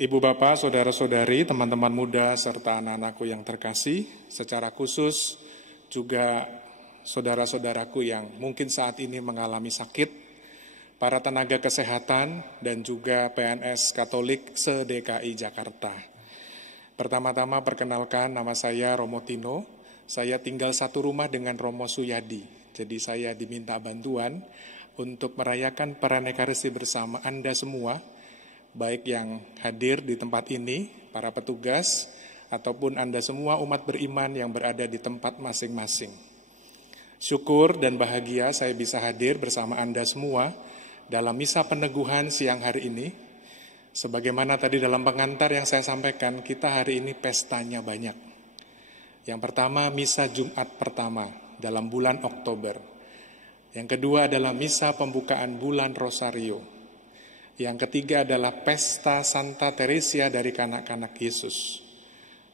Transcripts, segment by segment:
Ibu bapak, saudara-saudari, teman-teman muda, serta anak-anakku yang terkasih, secara khusus juga saudara-saudaraku yang mungkin saat ini mengalami sakit, para tenaga kesehatan, dan juga PNS Katolik se-DKI Jakarta. Pertama-tama perkenalkan, nama saya Romo Tino, saya tinggal satu rumah dengan Romo Suyadi, jadi saya diminta bantuan untuk merayakan Pranekarsi bersama Anda semua, baik yang hadir di tempat ini, para petugas, ataupun Anda semua umat beriman yang berada di tempat masing-masing. Syukur dan bahagia saya bisa hadir bersama Anda semua dalam misa peneguhan siang hari ini. Sebagaimana tadi dalam pengantar yang saya sampaikan, kita hari ini pestanya banyak. Yang pertama, misa Jumat pertama dalam bulan Oktober. Yang kedua adalah misa pembukaan bulan Rosario. Yang ketiga adalah pesta Santa Teresia dari kanak-kanak Yesus.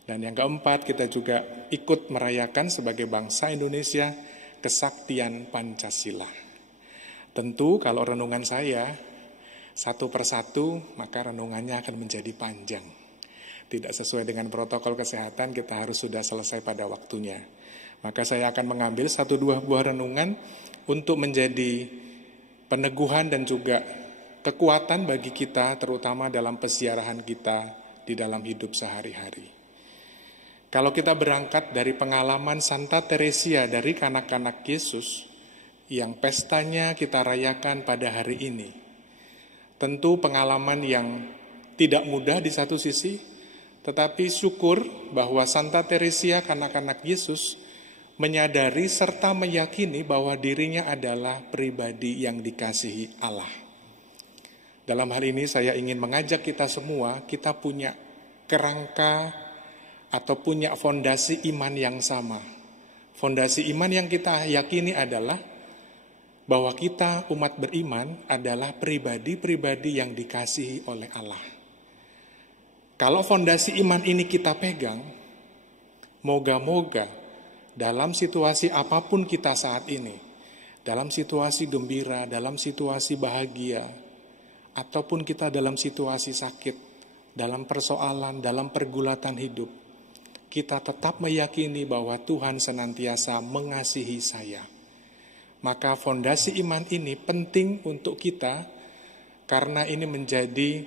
Dan yang keempat, kita juga ikut merayakan sebagai bangsa Indonesia kesaktian Pancasila. Tentu kalau renungan saya satu persatu, maka renungannya akan menjadi panjang. Tidak sesuai dengan protokol kesehatan, kita harus sudah selesai pada waktunya. Maka saya akan mengambil 1-2 buah renungan untuk menjadi peneguhan dan juga kekuatan bagi kita, terutama dalam pesiarahan kita di dalam hidup sehari-hari. Kalau kita berangkat dari pengalaman Santa Teresia dari kanak-kanak Yesus, yang pestanya kita rayakan pada hari ini, tentu pengalaman yang tidak mudah di satu sisi, tetapi syukur bahwa Santa Teresia kanak-kanak Yesus menyadari serta meyakini bahwa dirinya adalah pribadi yang dikasihi Allah. Dalam hal ini saya ingin mengajak kita semua, kita punya kerangka atau punya fondasi iman yang sama. Fondasi iman yang kita yakini adalah bahwa kita umat beriman adalah pribadi-pribadi yang dikasihi oleh Allah. Kalau fondasi iman ini kita pegang, moga-moga dalam situasi apapun kita saat ini, dalam situasi gembira, dalam situasi bahagia, ataupun kita dalam situasi sakit, dalam persoalan, dalam pergulatan hidup, kita tetap meyakini bahwa Tuhan senantiasa mengasihi saya. Maka fondasi iman ini penting untuk kita, karena ini menjadi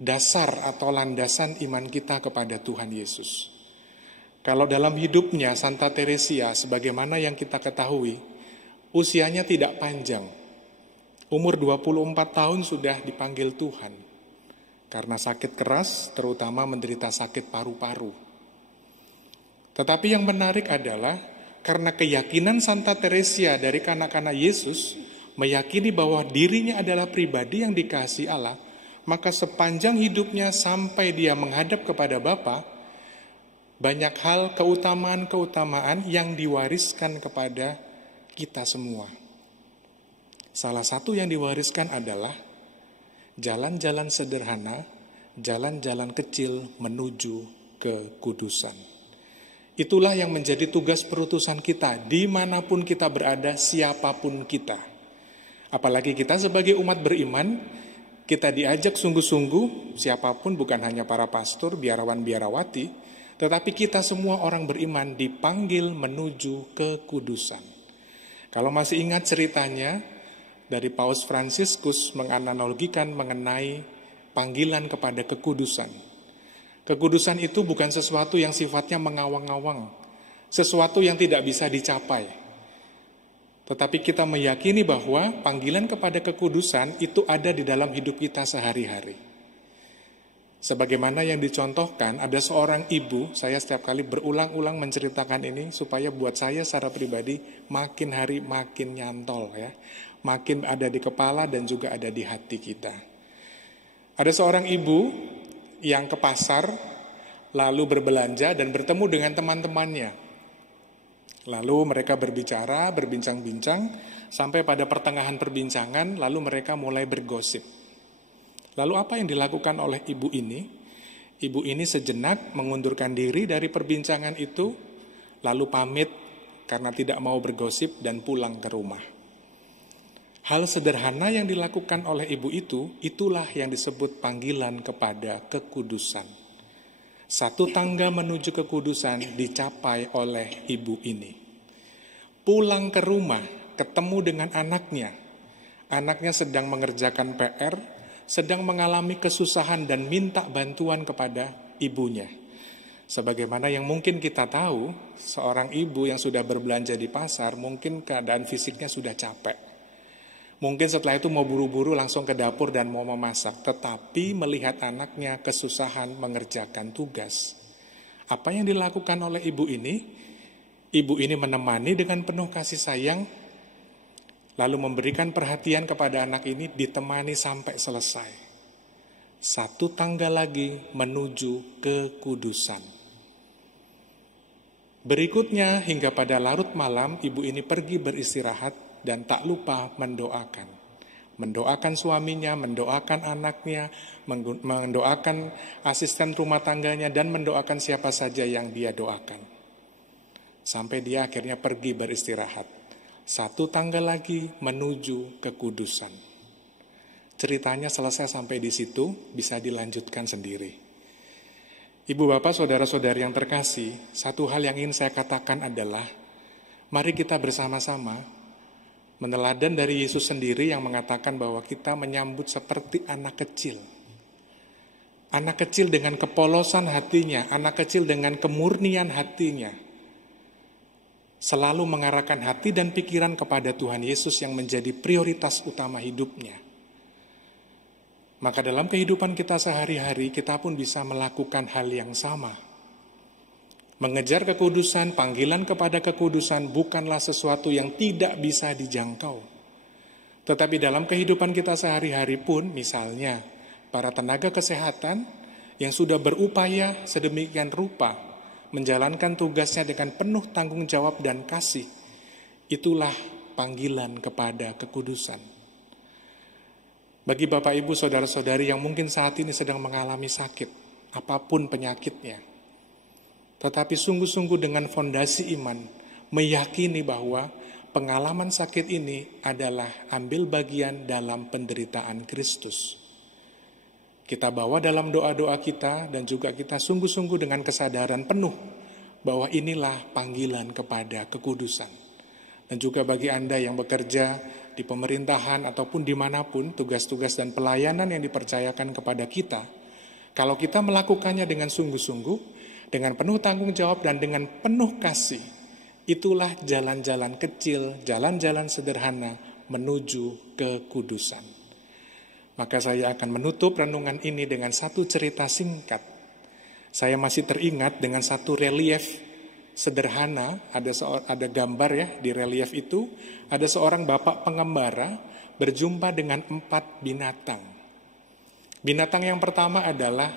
dasar atau landasan iman kita kepada Tuhan Yesus. Kalau dalam hidupnya Santa Teresia, sebagaimana yang kita ketahui, usianya tidak panjang. Umur 24 tahun sudah dipanggil Tuhan. Karena sakit keras, terutama menderita sakit paru-paru. Tetapi yang menarik adalah, karena keyakinan Santa Teresia dari kanak-kanak Yesus, meyakini bahwa dirinya adalah pribadi yang dikasihi Allah, maka sepanjang hidupnya sampai dia menghadap kepada Bapa, banyak hal keutamaan-keutamaan yang diwariskan kepada kita semua. Salah satu yang diwariskan adalah jalan-jalan sederhana, jalan-jalan kecil menuju kekudusan. Itulah yang menjadi tugas perutusan kita, dimanapun kita berada, siapapun kita. Apalagi kita sebagai umat beriman, kita diajak sungguh-sungguh, siapapun, bukan hanya para pastor, biarawan-biarawati, tetapi kita semua orang beriman dipanggil menuju kekudusan. Kalau masih ingat ceritanya, dari Paus Fransiskus menganalogikan mengenai panggilan kepada kekudusan. Kekudusan itu bukan sesuatu yang sifatnya mengawang-awang, sesuatu yang tidak bisa dicapai. Tetapi kita meyakini bahwa panggilan kepada kekudusan itu ada di dalam hidup kita sehari-hari. Sebagaimana yang dicontohkan, ada seorang ibu, saya setiap kali berulang-ulang menceritakan ini supaya buat saya secara pribadi makin hari makin nyantol ya. Makin ada di kepala dan juga ada di hati kita. Ada seorang ibu yang ke pasar, lalu berbelanja dan bertemu dengan teman-temannya. Lalu mereka berbicara, berbincang-bincang, sampai pada pertengahan perbincangan, lalu mereka mulai bergosip. Lalu apa yang dilakukan oleh ibu ini? Ibu ini sejenak mengundurkan diri dari perbincangan itu, lalu pamit karena tidak mau bergosip dan pulang ke rumah. Hal sederhana yang dilakukan oleh ibu itu, itulah yang disebut panggilan kepada kekudusan. Satu tangga menuju kekudusan dicapai oleh ibu ini. Pulang ke rumah, ketemu dengan anaknya. Anaknya sedang mengerjakan PR, sedang mengalami kesusahan dan minta bantuan kepada ibunya. Sebagaimana yang mungkin kita tahu, seorang ibu yang sudah berbelanja di pasar, mungkin keadaan fisiknya sudah capek. Mungkin setelah itu mau buru-buru langsung ke dapur dan mau memasak. Tetapi melihat anaknya kesusahan mengerjakan tugas. Apa yang dilakukan oleh ibu ini? Ibu ini menemani dengan penuh kasih sayang. Lalu memberikan perhatian kepada anak ini, ditemani sampai selesai. Satu tangga lagi menuju kekudusan. Berikutnya hingga pada larut malam ibu ini pergi beristirahat. Dan tak lupa mendoakan. Mendoakan suaminya, mendoakan anaknya, mendoakan asisten rumah tangganya, dan mendoakan siapa saja yang dia doakan. Sampai dia akhirnya pergi beristirahat. Satu tangga lagi menuju kekudusan. Ceritanya selesai sampai di situ, bisa dilanjutkan sendiri. Ibu bapak saudara-saudari yang terkasih, satu hal yang ingin saya katakan adalah, mari kita bersama-sama meneladan dari Yesus sendiri yang mengatakan bahwa kita menyambut seperti anak kecil. Anak kecil dengan kepolosan hatinya, anak kecil dengan kemurnian hatinya. Selalu mengarahkan hati dan pikiran kepada Tuhan Yesus yang menjadi prioritas utama hidupnya. Maka dalam kehidupan kita sehari-hari, kita pun bisa melakukan hal yang sama. Mengejar kekudusan, panggilan kepada kekudusan bukanlah sesuatu yang tidak bisa dijangkau. Tetapi dalam kehidupan kita sehari-hari pun, misalnya para tenaga kesehatan yang sudah berupaya sedemikian rupa menjalankan tugasnya dengan penuh tanggung jawab dan kasih, itulah panggilan kepada kekudusan. Bagi Bapak Ibu saudara-saudari yang mungkin saat ini sedang mengalami sakit, apapun penyakitnya, tetapi sungguh-sungguh dengan fondasi iman, meyakini bahwa pengalaman sakit ini adalah ambil bagian dalam penderitaan Kristus. Kita bawa dalam doa-doa kita dan juga kita sungguh-sungguh dengan kesadaran penuh bahwa inilah panggilan kepada kekudusan. Dan juga bagi Anda yang bekerja di pemerintahan ataupun dimanapun, tugas-tugas dan pelayanan yang dipercayakan kepada kita, kalau kita melakukannya dengan sungguh-sungguh, dengan penuh tanggung jawab dan dengan penuh kasih, itulah jalan-jalan kecil, jalan-jalan sederhana menuju kekudusan. Maka saya akan menutup renungan ini dengan satu cerita singkat. Saya masih teringat dengan satu relief sederhana, ada gambar ya di relief itu, ada seorang bapak pengembara berjumpa dengan 4 binatang. Binatang yang pertama adalah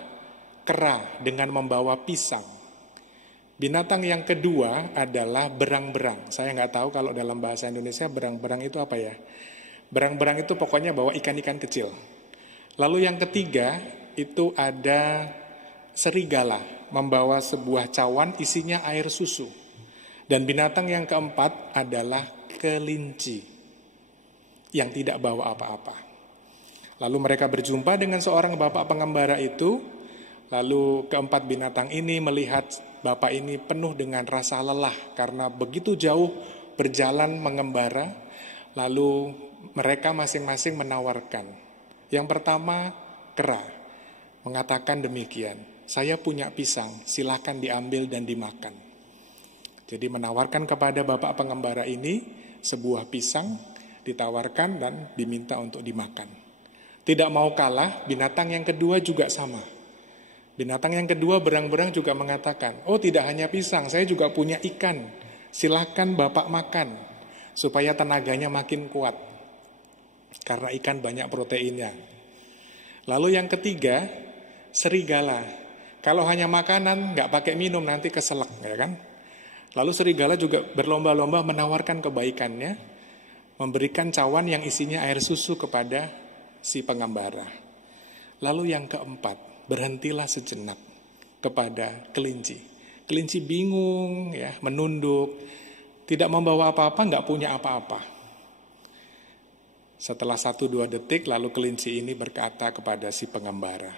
kera dengan membawa pisang. Binatang yang kedua adalah berang-berang. Saya nggak tahu kalau dalam bahasa Indonesia berang-berang itu apa ya. Berang-berang itu pokoknya bawa ikan-ikan kecil. Lalu yang ketiga itu ada serigala membawa sebuah cawan isinya air susu. Dan binatang yang keempat adalah kelinci yang tidak bawa apa-apa. Lalu mereka berjumpa dengan seorang bapak pengembara itu. Lalu keempat binatang ini melihat bapak ini penuh dengan rasa lelah karena begitu jauh berjalan mengembara. Lalu mereka masing-masing menawarkan. Yang pertama, kera mengatakan demikian, saya punya pisang, silakan diambil dan dimakan. Jadi menawarkan kepada bapak pengembara ini sebuah pisang, ditawarkan dan diminta untuk dimakan. Tidak mau kalah, binatang yang kedua juga sama. Binatang yang kedua berang-berang juga mengatakan, oh tidak hanya pisang, saya juga punya ikan, silakan bapak makan, supaya tenaganya makin kuat, karena ikan banyak proteinnya. Lalu yang ketiga, serigala, kalau hanya makanan, nggak pakai minum nanti keselak, ya kan? Lalu serigala juga berlomba-lomba menawarkan kebaikannya, memberikan cawan yang isinya air susu kepada si pengembara. Lalu yang keempat, berhentilah sejenak kepada kelinci. Kelinci bingung, ya, menunduk, tidak membawa apa-apa, nggak punya apa-apa. Setelah 1-2 detik, lalu kelinci ini berkata kepada si pengembara,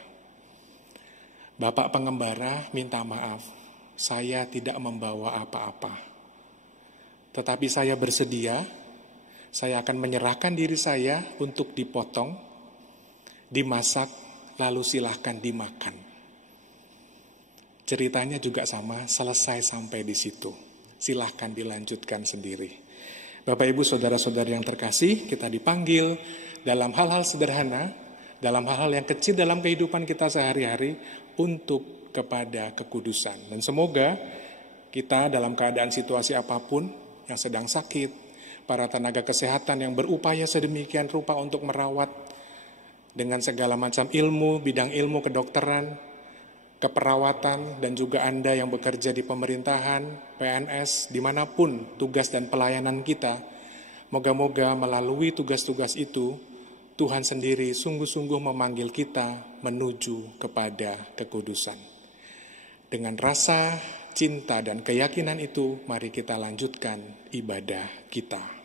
"Bapak pengembara, minta maaf, saya tidak membawa apa-apa. Tetapi saya bersedia, saya akan menyerahkan diri saya untuk dipotong, dimasak, lalu silahkan dimakan." Ceritanya juga sama, selesai sampai di situ. Silahkan dilanjutkan sendiri. Bapak, Ibu, saudara-saudara yang terkasih, kita dipanggil dalam hal-hal sederhana, dalam hal-hal yang kecil dalam kehidupan kita sehari-hari untuk kepada kekudusan. Dan semoga kita dalam keadaan situasi apapun, yang sedang sakit, para tenaga kesehatan yang berupaya sedemikian rupa untuk merawat dengan segala macam ilmu, bidang ilmu kedokteran, keperawatan, dan juga Anda yang bekerja di pemerintahan, PNS, dimanapun tugas dan pelayanan kita, moga-moga melalui tugas-tugas itu, Tuhan sendiri sungguh-sungguh memanggil kita menuju kepada kekudusan. Dengan rasa cinta dan keyakinan itu, mari kita lanjutkan ibadah kita.